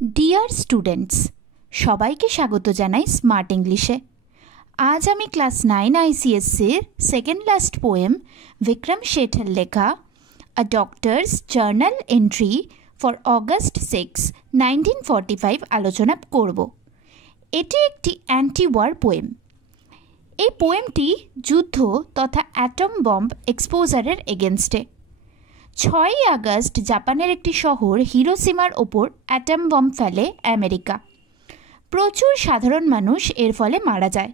Dear students सबाइके स्वागत Janai smart इंग्लिशे। आज आमी क्लास 9 आईसीएससिर सेकेंड लास्ट पोएम विक्रम शेठर लेखा a doctor's journal entry for August 6, 1945 आलोचना करब। एटी एकटी एंटी वार पोएम। এই পোয়েমটি যুদ্ধ তথা অ্যাটম বম্ব এক্সপোজারের এগেনস্টে। 6 আগস্ট জাপানের একটি শহর হিরোশিমার ওপর অ্যাটম বম্ব ফেলে আমেরিকা। প্রচুর সাধারণ মানুষ এর ফলে মারা যায়।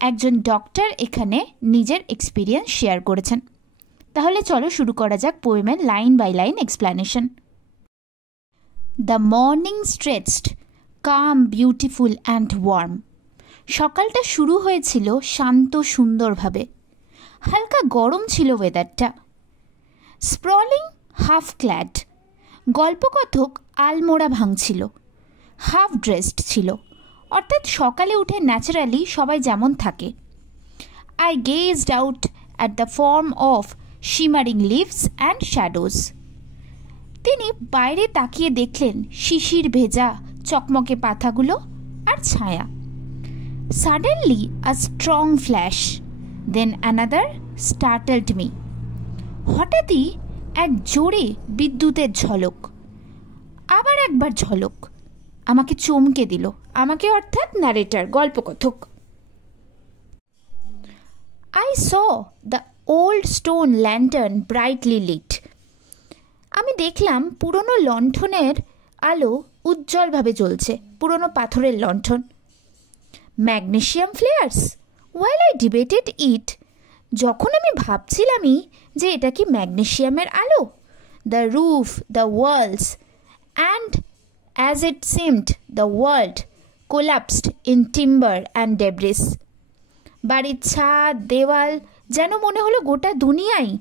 একজন ডক্টর এখানে নিজের এক্সপিরিয়েন্স শেয়ার করেছেন। তাহলে চলো শুরু করা যাক পোয়েমের line by line explanation. The morning stretched calm beautiful and warm. সকালটা শুরু হয়েছিল শান্ত সুন্দরভাবে। হালকা গরম ছিল ওয়েদারটা। স্প্রলিং হাফ ক্ল্যাড, গল্পকথক আলমোড়া ভাঙছিল। হাফ ড্রেসড ছিল, অর্থাৎ সকালে উঠে ন্যাচারালি সবাই যেমন থাকে। I gazed out at the form of shimmering leaves and shadows. তিনি বাইরে তাকিয়ে দেখলেন শিশির ভেজা চকমকে পাতাগুলো আর ছায়া। Suddenly a strong flash, then another startled me. হঠাৎই এক জোরে বিদ্যুতের ঝলক, আবার একবার ঝলক আমাকে চমকে দিল। আমাকে অর্থাৎ narrator, গল্পকথক। I saw the old stone lantern brightly lit. আমি দেখলাম পুরনো লণ্ঠনের আলো উজ্জ্বলভাবে জ্বলছে, পুরনো পাথরের লণ্ঠন। Magnesium flares while I debated it. যখন আমি ভাবছিলামই যে এটা কি ম্যাগনেশিয়ামের আলো। The roof, the walls and as it seemed the world collapsed in timber and debris. বাড়ির ছাদ, দেওয়াল, যেন মনে হলো গোটা দুনিয়াই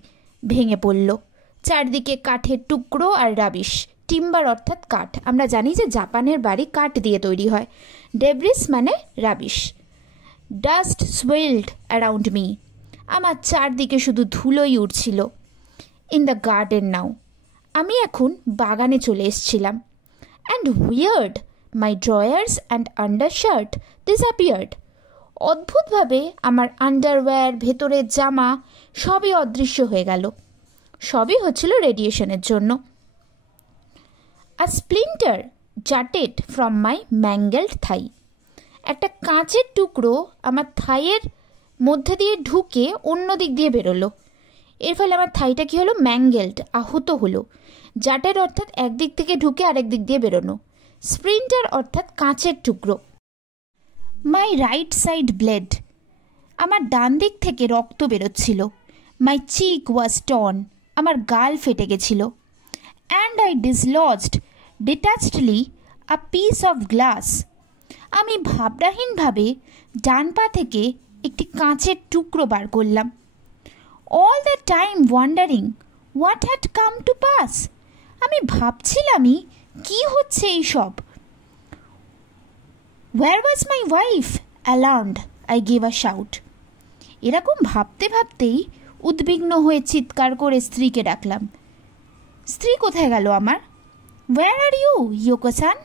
ভেঙে পড়ল। চারদিকে কাঠের টুকরো আর রাবিশ। টিম্বার অর্থাৎ কাঠ। আমরা জানি যে জাপানের বাড়ি কাঠ দিয়ে তৈরি হয়। ডেব্রিস মানে rubbish. Dust swilled around me. আমার চারদিকে শুধু ধুলোই উঠছিল। In the garden now. আমি এখন বাগানে চলে এসেছিলাম। And weird my drawers and undershirt disappeared. অদ্ভুতভাবে আমার আন্ডারওয়্যার, ভেতরের জামা সবই অদৃশ্য হয়ে গেল। সবই হচ্ছিল রেডিয়েশনের জন্য। A splinter jutted from my mangled thigh. একটা কাঁচের টুকরো আমার থাইয়ের মধ্যে দিয়ে ঢুকে অন্য দিক দিয়ে বেরোলো। এর ফলে আমার থাইটা কি হলো? ম্যাঙ্গেলড, আহত হলো। জাটেড অর্থাৎ একদিক থেকে ঢুকে আরেক দিক দিয়ে বেরোনো। স্প্লিন্টার অর্থাৎ কাঁচের টুকরো। My right side blade. আমার ডান দিক থেকে রক্ত বেরোচ্ছিল। মাই চিক ওয়াজ টর্ন। আমার গাল ফেটে গেছিল। And I dislodged detachedly a piece of glass. আমি ভাবনাহীনভাবে ডান পা থেকে একটি কাঁচের টুকরো বার করলাম। All the time wondering what had come to pass. আমি ভাবছিলামই কি হচ্ছে এইসব। Where was my wife? Alarmed I gave a shout. এরকম ভাবতে ভাবতেই উদ্বিগ্ন হয়ে চিৎকার করে স্ত্রীকে ডাকলাম। স্ত্রী কোথায় গেল আমার? Where are you, Yoko-san?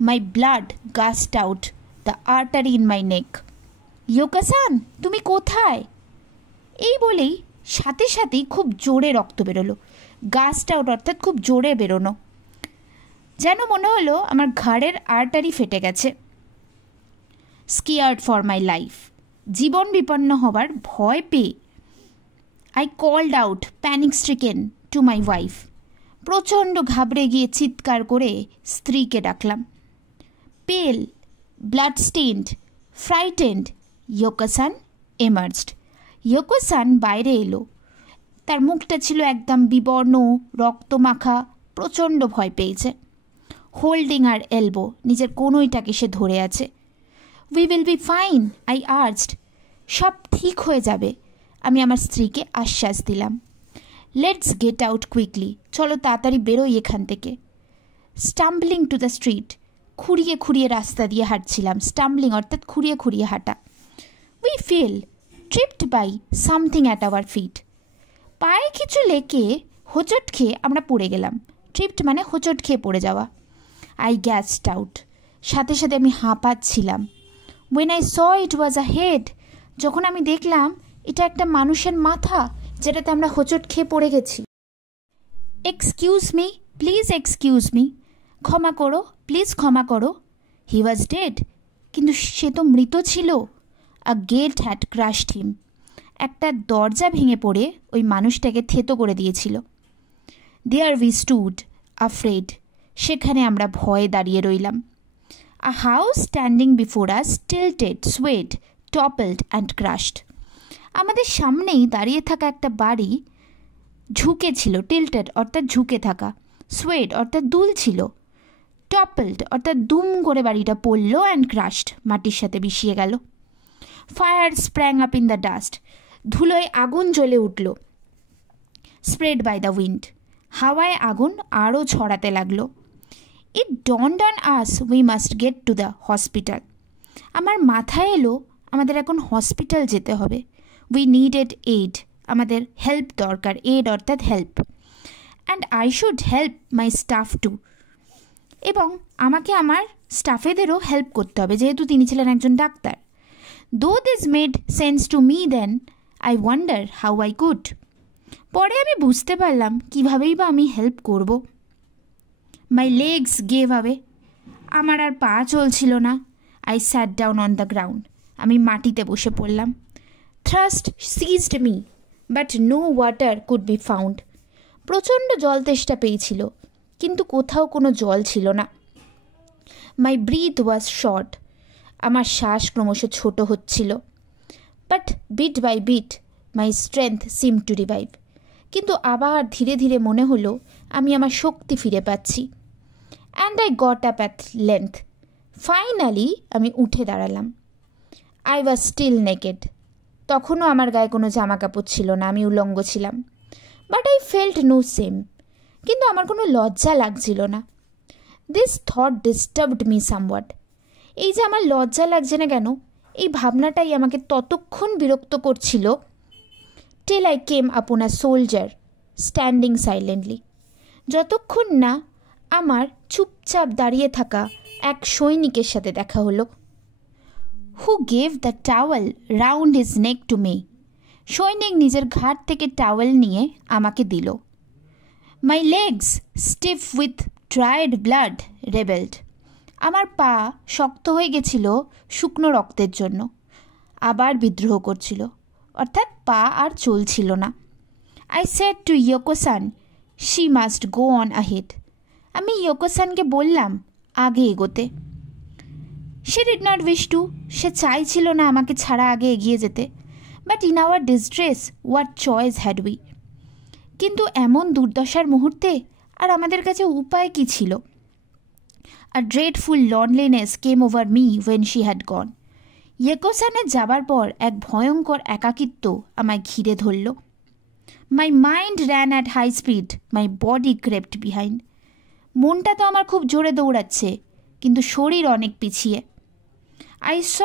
My blood gushed out the artery in my neck. Yoko-san, তুমি কোথায়? এই বলেই সাথে সাথেই খুব জোরে রক্ত বেরোলো। গাস্ট আউট অর্থাৎ খুব জোরে বেরোনো। যেন মনে হলো আমার ঘাড়ের আর্টারি ফেটে গেছে। Scared for my life. জীবন বিপন্ন হবার ভয় পেয়ে I called out panic stricken to my wife. প্রচণ্ড ঘাবড়ে গিয়ে চিৎকার করে স্ত্রীকে ডাকলাম। পেল, ব্লাড স্টেইনড, ফ্রাইটেন্ড, ইয়োকো-সান এমার্জড। ইয়োকো-সান বাইরে এলো। তার মুখটা ছিল একদম বিবর্ণ, রক্তমাখা, প্রচণ্ড ভয় পেয়েছে। হোল্ডিং আর এলবো, নিজের কোনোইটাকে সে ধরে আছে। We will be fine, I urged. সব ঠিক হয়ে যাবে, আমি আমার স্ত্রীকে আশ্বাস দিলাম। Let's get out quickly. চলো তাড়াতাড়ি বেরোই এখান থেকে। Stumbling to the street. খুঁড়িয়ে খুঁড়িয়ে রাস্তা দিয়ে হাঁটছিলাম। স্টাম্বলিং অর্থাৎ খুঁড়িয়ে খুঁড়িয়ে হাঁটা। We fell, tripped by something at our feet. পায়ে কিছু লেগে হোঁচট খেয়ে আমরা পড়ে গেলাম। ট্রিপড মানে হোঁচট খেয়ে পড়ে যাওয়া। I gasped out. সাথে সাথে আমি হাঁপাচ্ছিলাম। When I saw it was a head, যখন আমি দেখলাম এটা একটা মানুষের মাথা যেটাতে আমরা হোঁচট খেয়ে পড়ে গেছি। Excuse me, please excuse me, ক্ষমা করো, প্লিজ ক্ষমা করো। হি ওয়াজ ডেড, কিন্তু সে তো মৃত ছিল। আ গেট হ্যাড ক্রাশড হিম, একটা দরজা ভেঙে পড়ে ওই মানুষটাকে থেতো করে দিয়েছিল। দেয়ার উই স্টুড আফ্রেড, সেখানে আমরা ভয়ে দাঁড়িয়ে রইলাম। A house standing before us tilted, swayed, toppled and crashed, আমাদের সামনেই দাঁড়িয়ে থাকা একটা বাড়ি ঝুঁকে ছিল, টিল্টেড অর্থাৎ ঝুঁকে থাকা, সোয়েড অর্থাৎ দুল ছিল, টপলড অর্থাৎ দুম করে বাড়িটা পড়ল, অ্যান্ড ক্রাশড মাটির সাথে মিশিয়ে গেল। Fire sprang up in the dust, ধুলোয় আগুন জ্বলে উঠল। স্প্রেড বাই দ্য উইন্ড, হাওয়ায় আগুন আরও ছড়াতে লাগলো। It dawned on us we must get to the hospital, আমার মাথায় এলো আমাদের এখন হসপিটাল যেতে হবে। উই নিডেড এইড, আমাদের হেল্প দরকার, এইড অর্থাৎ help. And I should help my staff too, এবং আমাকে আমার স্টাফেদেরও হেল্প করতে হবে যেহেতু তিনি ছিলেন একজন ডাক্তার। Though this made sense to me then, I wonder how I could, পরে আমি বুঝতে পারলাম কীভাবেই বা আমি হেল্প করব। মাই লেগস গেভ আওয়ে, আমার আর পা চলছিল না। I sat down on the ground, আমি মাটিতে বসে পড়লাম। Thirst seized me but no water could be found, প্রচণ্ড জল তেষ্টা পেয়েছিল কিন্তু কোথাও কোনো জল ছিল না। মাই ব্রিথ ওয়াজ শর্ট, আমার শ্বাস ক্রমশ ছোট হচ্ছিল। But bit by bit my strength seem to revive, কিন্তু আবার ধীরে ধীরে মনে হলো আমি আমার শক্তি ফিরে পাচ্ছি। And I got up at length, finally আমি উঠে দাঁড়ালাম। আই ওয়াজ স্টিল নেকেড, তখনও আমার গায়ে কোনো জামা কাপড় ছিল না, আমি উলঙ্গ ছিলাম। But I felt no shame, কিন্তু আমার কোনো লজ্জা লাগছিল না। This thought disturbed me somewhat, এই যে আমার লজ্জা লাগছে না কেন, এই ভাবনাটাই আমাকে ততক্ষণ বিরক্ত করছিল। টিল আই কেম আপন আ সোলজার স্ট্যান্ডিং সাইলেন্টলি, যতক্ষণ না আমার চুপচাপ দাঁড়িয়ে থাকা এক সৈনিকের সাথে দেখা হলো। Who gave the towel round his neck to me, সৈনিক নিজের ঘাট থেকে টাওয়েল নিয়ে আমাকে দিল। My legs stiff with dried blood rebelled, আমার পা শক্ত হয়ে গেছিল শুকনো রক্তের জন্য, আবার বিদ্রোহ করছিল, অর্থাৎ পা আর চলছিল না। I said to Yoko san she must go on ahead, আমি ইয়োকো-সানকে বললাম আগে এগোতে। সে ডিড নট উইশ টু, সে চাইছিল না আমাকে ছাড়া আগে এগিয়ে যেতে। But in our distress what choice had we, কিন্তু এমন দুর্দশার মুহূর্তে আর আমাদের কাছে উপায় কী ছিল? A dreadful loneliness came over me when she had gone, ইয়োকো-সানের যাবার পর এক ভয়ঙ্কর একাকিত্ব আমায় ঘিরে ধরল। My mind ran at high speed, my body crept behind, মনটা তো আমার খুব জোরে দৌড়াচ্ছে কিন্তু শরীর অনেক পিছিয়ে। I saw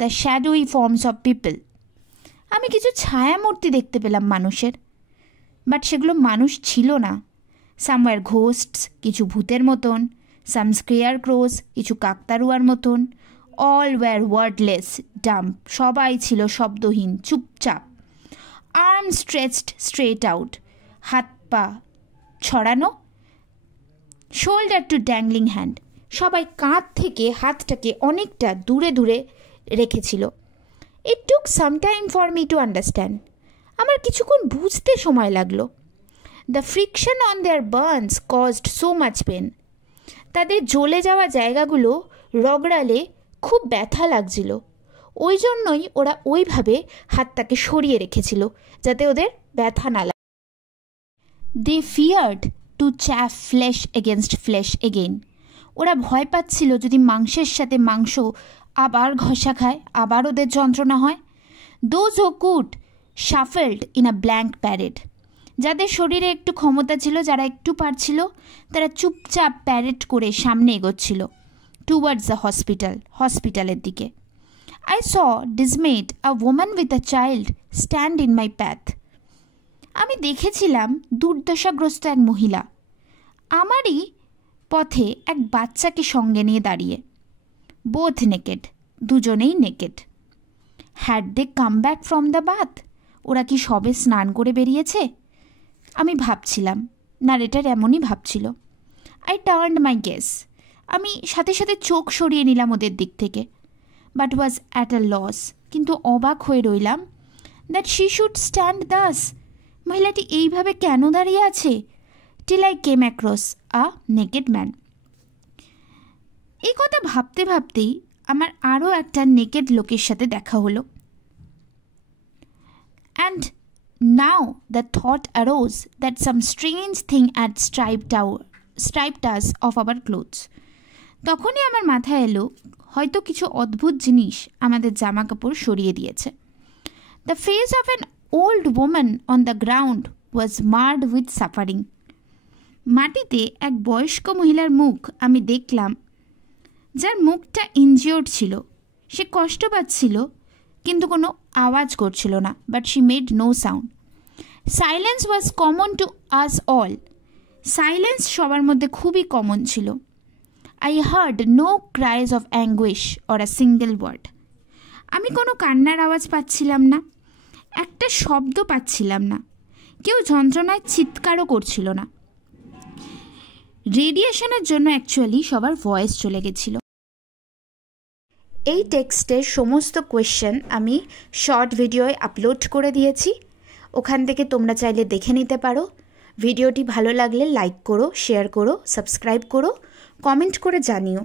the shadowy forms of people, আমি কিছু ছায়ামূর্তি দেখতে পেলাম মানুষের, বাট সেগুলো মানুষ ছিল না। সামওয়্যার ঘোস্টস, কিছু ভূতের মতন, সাম স্কেয়ার ক্রোজ, কিছু কাকতারুয়ার মতন। অল ওয়্যার ওয়ার্ডলেস ডাম্প, সবাই ছিল শব্দহীন, চুপচাপ। আর্ম স্ট্রেচড স্ট্রেট আউট, হাত পা ছড়ানো। শোল্ডার টু ড্যাংলিং হ্যান্ড, সবাই কাঁধ থেকে হাতটাকে অনেকটা দূরে দূরে রেখেছিল। It took some time for me to understand, আমার কিছুক্ষণ বুঝতে সময় লাগলো। The friction on their burns caused so much pain, তাদের জ্বলে যাওয়া জায়গাগুলো রগড়ালে খুব ব্যথা লাগছিল, ওই জন্যই ওরা ওইভাবে হাতটাকে সরিয়ে রেখেছিল যাতে ওদের ব্যথা না লাগে। They feared to chafe flesh against flesh again, ওরা ভয় পাচ্ছিল যদি মাংসের সাথে মাংস আবার ঘষা খায়, আবার ওদের যন্ত্রণা হয়। Those who could shuffled in a blank parade, যাদের শরীরে একটু ক্ষমতা ছিল, যারা একটু পারছিল, তারা চুপচাপ প্যারেড করে সামনে এগোচ্ছিল টুয়ার্ডস দ্য হসপিটাল, হসপিটালের দিকে। I saw dismayed a woman with a child stand in my path, আমি দেখেছিলাম দুর্দশাগ্রস্ত এক মহিলা আমারই পথে এক বাচ্চাকে সঙ্গে নিয়ে দাঁড়িয়ে। বোথ নেকেড, দুজনেই naked. Had they come back from the bath? ওরা কি সবে স্নান করে বেরিয়েছে? আমি ভাবছিলাম, নারেটার এমনই ভাবছিল। I turned my gaze. আমি সাথে সাথে চোখ সরিয়ে নিলাম ওদের দিক থেকে, but was at a loss. কিন্তু অবাক হয়ে রইলাম that she should stand thus. মহিলাটি এইভাবে কেন দাঁড়িয়ে আছে? Till I came across a naked man. এই কথা ভাবতে ভাবতেই আমার আরও একটা নেকেড লোকের সাথে দেখা হলো। And now the thought arose that some strange thing at striped us of our clothes. তখনই আমার মাথায় এলো হয়তো কিছু অদ্ভুত জিনিস আমাদের জামা কাপড় সরিয়ে দিয়েছে। The face of an old woman on the ground was মার্ড with suffering. মাটিতে এক বয়স্ক মহিলার মুখ আমি দেখলাম, যার মুখটা ইনজিওর্ড ছিল। সে কষ্ট পাচ্ছিল কিন্তু কোনো আওয়াজ করছিল না, but she made no sound. Silence was common to us all. Silence সবার মধ্যে খুবই কমন ছিল। I heard no cries of anguish or a single word. আমি কোনো কান্নার আওয়াজ পাচ্ছিলাম না, একটা শব্দ পাচ্ছিলাম না, কেউ যন্ত্রণায় চিৎকারও করছিল না। রেডিয়েশনের জন্য অ্যাকচুয়ালি সবার ভয়েস চলে গেছিল। এই টেক্সটের সমস্ত কোয়েশ্চেন আমি শর্ট ভিডিওয় আপলোড করে দিয়েছি, ওখান থেকে তোমরা চাইলে দেখে নিতে পারো। ভিডিওটি ভালো লাগলে লাইক করো, শেয়ার করো, সাবস্ক্রাইব করো, কমেন্ট করে জানিও।